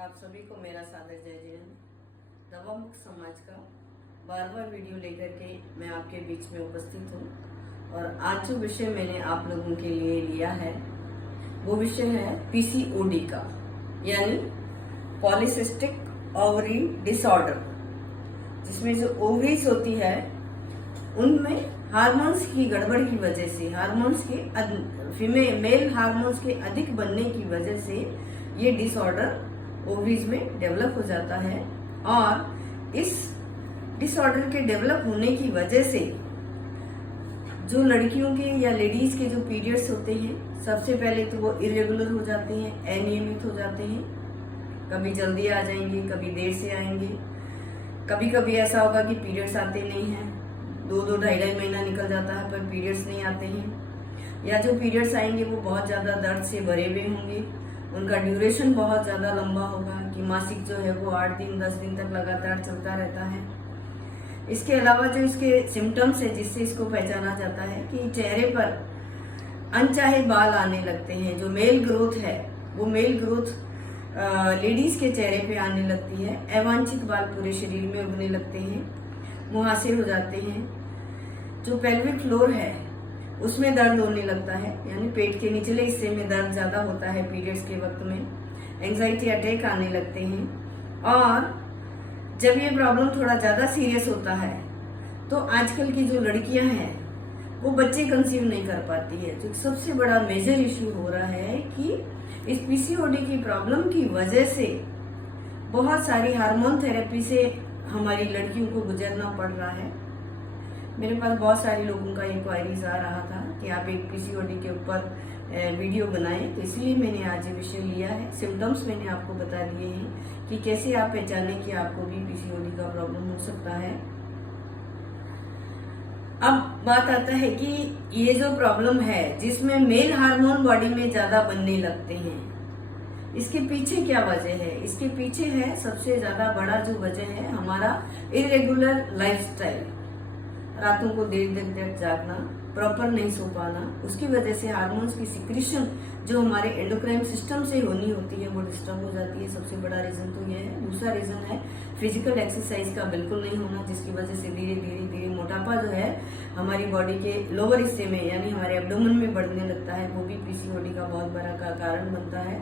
आप सभी को मेरा सादर जय जयन। दवा मुक्त समाज का बार वीडियो लेकर के मैं आपके बीच में उपस्थित हूँ और आज जो विषय मैंने आप लोगों के लिए लिया है वो विषय है पीसीओडी का, यानी पॉलीसिस्टिक ओवरी डिसऑर्डर, जिसमें जो ओवरीज होती है उनमें हार्मोन्स की गड़बड़ की वजह से, हार्मोन्स के मेल हार्मोन्स के अधिक बनने की वजह से ये डिसऑर्डर ओवरीज में डेवलप हो जाता है। और इस डिसऑर्डर के डेवलप होने की वजह से जो लड़कियों के या लेडीज के जो पीरियड्स होते हैं, सबसे पहले तो वो इरेगुलर हो जाते हैं, अनियमित हो जाते हैं। कभी जल्दी आ जाएंगे, कभी देर से आएंगे। कभी कभी ऐसा होगा कि पीरियड्स आते नहीं हैं, 2-2, 2.5 महीना निकल जाता है पर पीरियड्स नहीं आते हैं। या जो पीरियड्स आएंगे वो बहुत ज्यादा दर्द से भरे हुए होंगे, उनका ड्यूरेशन बहुत ज्यादा लंबा होगा कि मासिक जो है वो 8 दिन 10 दिन तक लगातार चलता रहता है। इसके अलावा जो इसके सिम्टम्स है जिससे इसको पहचाना जाता है कि चेहरे पर अनचाहे बाल आने लगते हैं। जो मेल ग्रोथ है वो मेल ग्रोथ लेडीज के चेहरे पे आने लगती है। अवांछित बाल पूरे शरीर में उगने लगते हैं, मुहासे हो जाते हैं। जो पेल्विक फ्लोर है उसमें दर्द होने लगता है, यानी पेट के निचले हिस्से में दर्द ज्यादा होता है पीरियड्स के वक्त में। एंजाइटी अटैक आने लगते हैं। और जब ये प्रॉब्लम थोड़ा ज्यादा सीरियस होता है तो आजकल की जो लड़कियां हैं वो बच्चे कंसीव नहीं कर पाती है। जो सबसे बड़ा मेजर इश्यू हो रहा है कि इस पीसीओडी की प्रॉब्लम की वजह से बहुत सारी हार्मोन थेरेपी से हमारी लड़कियों को गुजरना पड़ रहा है। मेरे पास बहुत सारे लोगों का इंक्वायरीज आ रहा था कि आप एक पीसीओडी के ऊपर वीडियो बनाएं, तो इसलिए मैंने आज ये विषय लिया है। सिम्टम्स मैंने आपको बता दिए हैं कि कैसे आप पहचाने कि आपको भी पीसीओडी का प्रॉब्लम हो सकता है। अब बात आता है कि ये जो प्रॉब्लम है जिसमें मेल हार्मोन बॉडी में ज्यादा बनने लगते हैं, इसके पीछे क्या वजह है? इसके पीछे है सबसे ज्यादा बड़ा जो वजह है हमारा इरेगुलर लाइफस्टाइल। रातों को देर तक जागना, प्रॉपर नहीं सो पाना, उसकी वजह से हार्मोन्स की सिक्रीशन जो हमारे एंडोक्राइन सिस्टम से होनी होती है वो डिस्टर्ब हो जाती है। सबसे बड़ा रीजन तो ये है। दूसरा रीजन है फिजिकल एक्सरसाइज का बिल्कुल नहीं होना, जिसकी वजह से धीरे धीरे मोटापा जो है हमारी बॉडी के लोअर हिस्से में यानी हमारे एब्डोमेन में बढ़ने लगता है। वो भी पीसीओडी का बहुत बड़ा कारण बनता है।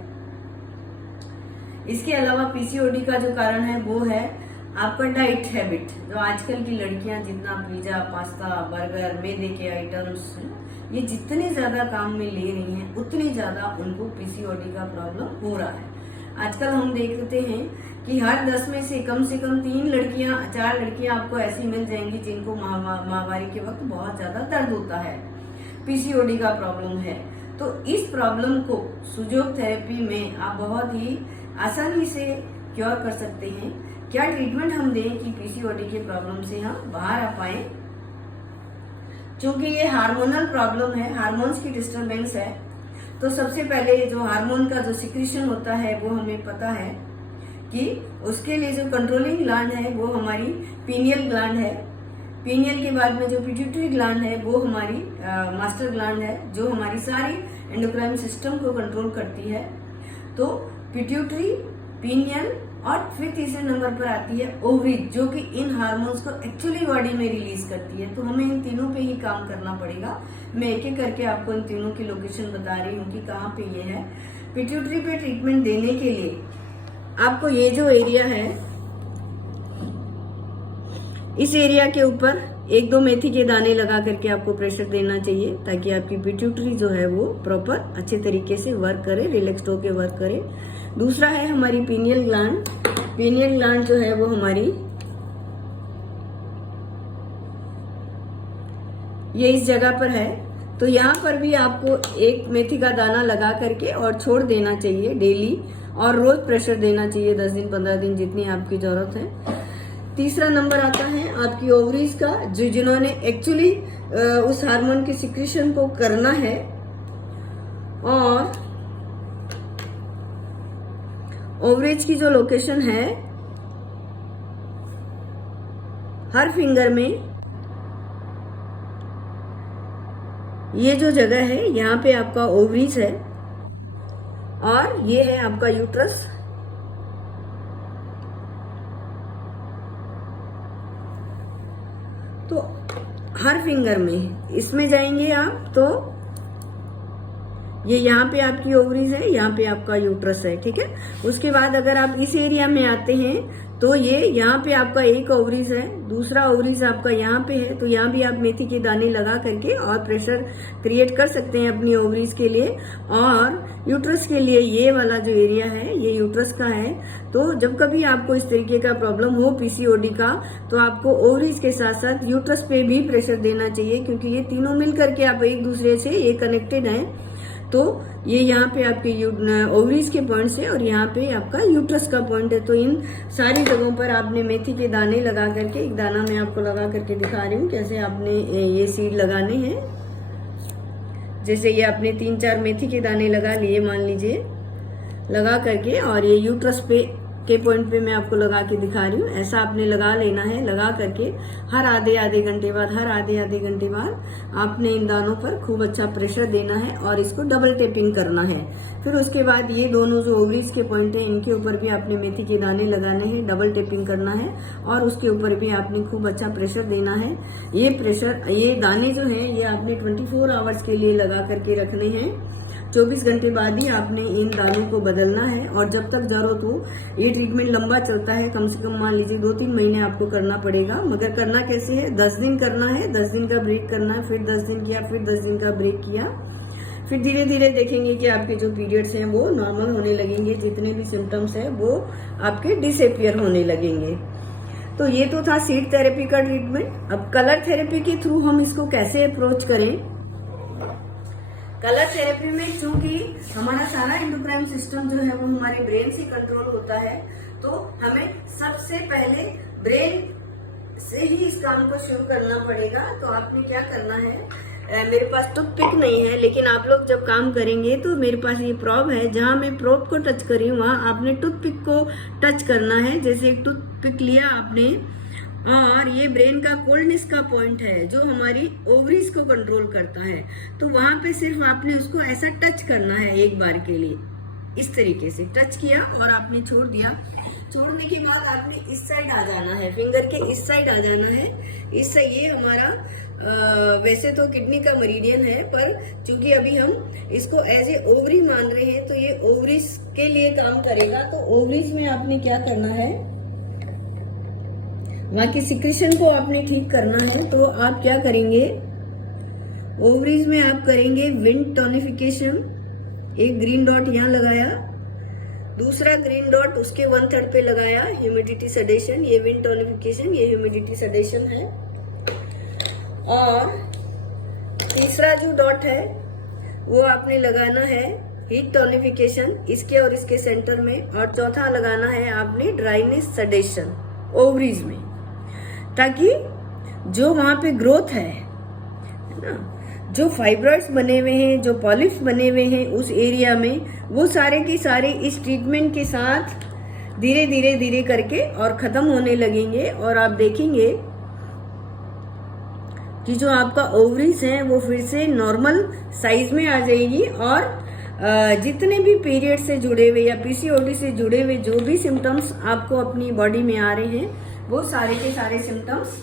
इसके अलावा पीसीओडी का जो कारण है वो है आपका डाइट हैबिट। जो आजकल की लड़कियां जितना पिज्जा, पास्ता, बर्गर, मैदे के आइटम्स ये जितने ज्यादा काम में ले रही हैं उतनी ज्यादा उनको पीसीओडी का प्रॉब्लम हो रहा है। आजकल हम देखते हैं कि हर 10 में से कम 3 लड़कियां, 4 लड़कियां आपको ऐसी मिल जाएंगी जिनको माहवारी के वक्त बहुत ज्यादा दर्द होता है, पीसीओडी का प्रॉब्लम है। तो इस प्रॉब्लम को सुजोग थेरेपी में आप बहुत ही आसानी से क्योर कर सकते हैं। क्या ट्रीटमेंट हम दें कि पीसीओडी के प्रॉब्लम से हम बाहर आ पाए? क्योंकि ये हार्मोनल प्रॉब्लम है, हार्मोन्स की डिस्टरबेंस है। तो सबसे पहले जो हार्मोन का जो सिक्रीशन होता है वो हमें पता है कि उसके लिए जो कंट्रोलिंग ग्लैंड है वो हमारी पीनियल ग्लैंड है। पीनियल के बाद में जो पिट्यूटरी ग्लैंड है वो हमारी मास्टर ग्लैंड है, जो हमारी सारी एंडोक्राइन सिस्टम को कंट्रोल करती है। तो पिट्यूटरी, पीनियल और फिर तीसरे नंबर पर आती है ओवरीज, जो कि इन हार्मोन्स को एक्चुअली बॉडी में रिलीज करती है। तो हमें इन तीनों पे ही काम करना पड़ेगा। मैं एक एक करके आपको इन तीनों की लोकेशन बता रही हूँ कि कहाँ पे ये है। पिट्यूटरी पे ट्रीटमेंट देने के लिए आपको ये जो एरिया है, इस एरिया के ऊपर 1-2 मेथी के दाने लगा करके आपको प्रेशर देना चाहिए ताकि आपकी पिट्यूटरी जो है वो प्रॉपर अच्छे तरीके से वर्क करे, रिलैक्स्ड होकर वर्क करे। दूसरा है हमारी पीनियल ग्लैंड। पीनियल ग्लैंड जो है वो हमारी ये इस जगह पर है। तो यहाँ पर भी आपको 1 मेथी का दाना लगा करके और छोड़ देना चाहिए डेली, और रोज प्रेशर देना चाहिए 10 दिन 15 दिन जितनी आपकी जरूरत है। तीसरा नंबर आता है आपकी ओवरीज का, जो जिन्होंने एक्चुअली उस हार्मोन के सिक्रीशन को करना है। और ओवरेज की जो लोकेशन है हर फिंगर में, ये जो जगह है यहाँ पे आपका ओवरीज है और ये है आपका यूट्रस। तो हर फिंगर में इसमें जाएंगे आप तो ये यहाँ पे आपकी ओवरीज है, यहाँ पे आपका यूट्रस है, ठीक है। उसके बाद अगर आप इस एरिया में आते हैं तो ये यहाँ पे आपका एक ओवरीज है, दूसरा ओवरीज आपका यहाँ पे है, तो यहाँ भी आप मेथी के दाने लगा करके और प्रेशर क्रिएट कर सकते हैं अपनी ओवरीज के लिए। और यूट्रस के लिए ये वाला जो एरिया है ये यूट्रस का है। तो जब कभी आपको इस तरीके का प्रॉब्लम हो पीसीओडी का, तो आपको ओवरीज के साथ साथ यूट्रस पे भी प्रेशर देना चाहिए, क्योंकि ये तीनों मिल करके आप एक दूसरे से ये कनेक्टेड हैं। तो ये यहाँ पे आपके ओवरीज के पॉइंट्स है और यहाँ पे आपका यूट्रस का पॉइंट है। तो इन सारी जगहों पर आपने मेथी के दाने लगा करके, एक दाना मैं आपको लगा करके दिखा रही हूँ कैसे आपने ये सीड लगाने हैं। जैसे ये आपने 3-4 मेथी के दाने लगा लिए मान लीजिए, लगा करके, और ये यूट्रस पे के पॉइंट पे मैं आपको लगा के दिखा रही हूँ। ऐसा आपने लगा लेना है। लगा करके हर आधे घंटे बाद आपने इन दानों पर खूब अच्छा प्रेशर देना है और इसको डबल टेपिंग करना है। फिर उसके बाद ये दोनों जो ओवरीज के पॉइंट है इनके ऊपर भी आपने मेथी के दाने लगाने हैं, डबल टेपिंग करना है और उसके ऊपर भी आपने खूब अच्छा प्रेशर देना है। ये दाने जो है ये आपने 24 आवर्स के लिए लगा करके रखने हैं। 24 घंटे बाद ही आपने इन दानों को बदलना है। और जब तक जरूरत हो, ये ट्रीटमेंट लंबा चलता है, कम से कम मान लीजिए 2-3 महीने आपको करना पड़ेगा। मगर करना कैसे है, 10 दिन करना है, 10 दिन का ब्रेक करना है, फिर 10 दिन किया, फिर 10 दिन का ब्रेक किया। फिर धीरे धीरे देखेंगे कि आपके जो पीरियड्स हैं वो नॉर्मल होने लगेंगे, जितने भी सिम्टम्स हैं वो आपके डिसअपियर होने लगेंगे। तो ये तो था सीड थेरेपी का ट्रीटमेंट। अब कलर थेरेपी के थ्रू हम इसको कैसे अप्रोच करें। कलर थेरेपी में चूंकि हमारा सारा एंडोक्राइन सिस्टम जो है वो हमारे ब्रेन से कंट्रोल होता है, तो हमें सबसे पहले ब्रेन से ही इस काम को शुरू करना पड़ेगा। तो आपने क्या करना है, मेरे पास टूथपिक नहीं है, लेकिन आप लोग जब काम करेंगे तो मेरे पास ये प्रोब है, जहां मैं प्रोब को टच कर रही हूँ वहां आपने टूथपिक को टच करना है। जैसे एक टूथपिक लिया आपने, और ये ब्रेन का कोल्डनेस का पॉइंट है जो हमारी ओवरीज को कंट्रोल करता है। तो वहां पे सिर्फ आपने उसको ऐसा टच करना है एक बार के लिए, इस तरीके से टच किया और आपने छोड़ दिया। छोड़ने के बाद आपने इस साइड आ जाना है, फिंगर के इस साइड आ जाना है। इस साइड ये हमारा वैसे तो किडनी का मरीडियन है, पर चूंकि अभी हम इसको एज ए ओवरी मान रहे हैं तो ये ओवरीज के लिए काम करेगा। तो ओवरीज में आपने क्या करना है, वहां की सिक्रेशन को आपने ठीक करना है। तो आप क्या करेंगे, ओवरीज में आप करेंगे विंड टोनिफिकेशन। एक ग्रीन डॉट यहाँ लगाया, दूसरा ग्रीन डॉट उसके 1/3 पे लगाया, ह्यूमिडिटी सडेशन। ये विंड टोनिफिकेशन, ये ह्यूमिडिटी सडेशन है। और तीसरा जो डॉट है वो आपने लगाना है हीट टोनिफिकेशन, इसके और इसके सेंटर में। और चौथा लगाना है आपने ड्राइनेस सडेशन ओवरीज में, ताकि जो वहां पे ग्रोथ है ना, जो फाइब्रॉइड्स बने हुए हैं, जो पॉलिप्स बने हुए हैं उस एरिया में, वो सारे के सारे इस ट्रीटमेंट के साथ धीरे धीरे धीरे करके और खत्म होने लगेंगे। और आप देखेंगे कि जो आपका ओवरीज है वो फिर से नॉर्मल साइज में आ जाएगी। और जितने भी पीरियड से जुड़े हुए या पीसीओडी से जुड़े हुए जो भी सिम्टम्स आपको अपनी बॉडी में आ रहे हैं, वो सारे के सारे सिम्टम्स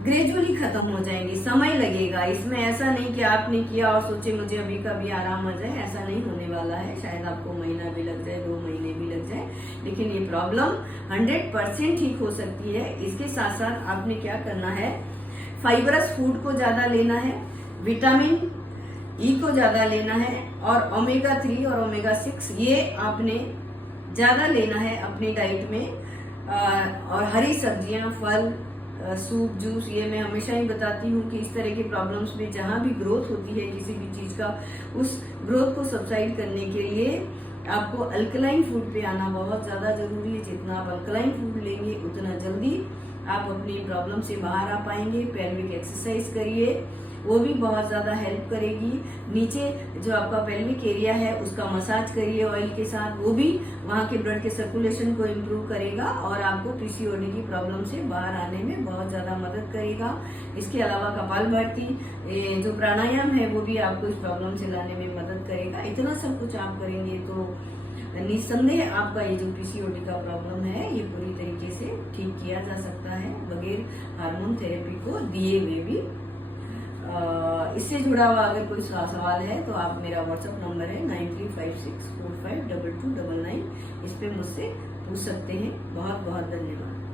ग्रेजुअली खत्म हो जाएंगे। समय लगेगा इसमें, ऐसा नहीं कि आपने किया और सोचे मुझे अभी कभी आराम आ जाए, ऐसा नहीं होने वाला है। शायद आपको महीना भी लग जाए, 2 महीने भी लग जाए, लेकिन ये प्रॉब्लम 100% ठीक हो सकती है। इसके साथ साथ आपने क्या करना है, फाइबरस फूड को ज्यादा लेना है, विटामिन ई को ज्यादा लेना है, और ओमेगा 3 और ओमेगा 6 ये आपने ज्यादा लेना है अपनी डाइट में। और हरी सब्जियां, फल, सूप, जूस, ये मैं हमेशा ही बताती हूँ कि इस तरह की प्रॉब्लम्स में जहाँ भी ग्रोथ होती है किसी भी चीज का, उस ग्रोथ को सब्साइड करने के लिए आपको अल्कलाइन फूड पे आना बहुत ज्यादा जरूरी है। जितना आप अल्कलाइन फूड लेंगे उतना जल्दी आप अपनी प्रॉब्लम से बाहर आ पाएंगे। पेल्विक एक्सरसाइज करिए, वो भी बहुत ज्यादा हेल्प करेगी। नीचे जो आपका पेल्विक एरिया है उसका मसाज करिए ऑयल के साथ, वो भी वहाँ के ब्लड के सर्कुलेशन को इम्प्रूव करेगा और आपको पीसीओडी की प्रॉब्लम से बाहर आने में बहुत ज्यादा मदद करेगा। इसके अलावा कपालभाति जो प्राणायाम है वो भी आपको इस प्रॉब्लम से लाने में मदद करेगा। इतना सब कुछ आप करेंगे तो निस्संदेह आपका ये जो पीसीओडी का प्रॉब्लम है ये पूरी तरीके से ठीक किया जा सकता है बगैर हार्मोन थेरेपी को दिए हुए भी। इससे जुड़ा हुआ अगर कोई सवाल है तो आप, मेरा व्हाट्सएप नंबर है 9356452299, इस पे मुझसे पूछ सकते हैं। बहुत बहुत धन्यवाद।